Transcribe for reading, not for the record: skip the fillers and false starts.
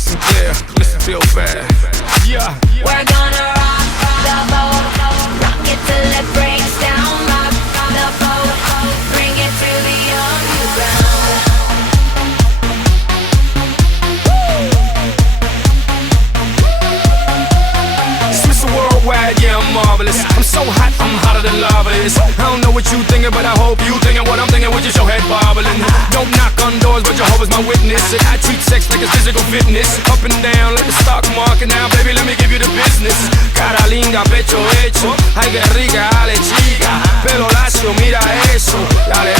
SINCLAR, listen real bad. Yeah. We're gonna rock the boat, rock it till it breaks down. Rock the boat, bring it to the underground. It's Mr. Worldwide, yeah, I'm marvelous. I'm so hot, I'm hotter than lava is. I don't know what you thinking, but I hope you thinking what I'm thinking with your head bobbling. Don't knock on doors, but Jehovah's my witness. And I treat sex like it's physical fitness. Up and down like the stock market. Now, baby, let me give you the business. Cara linda, pecho hecho. Ay, que rica, ale chica. Pelo lacio, mira eso. Dale,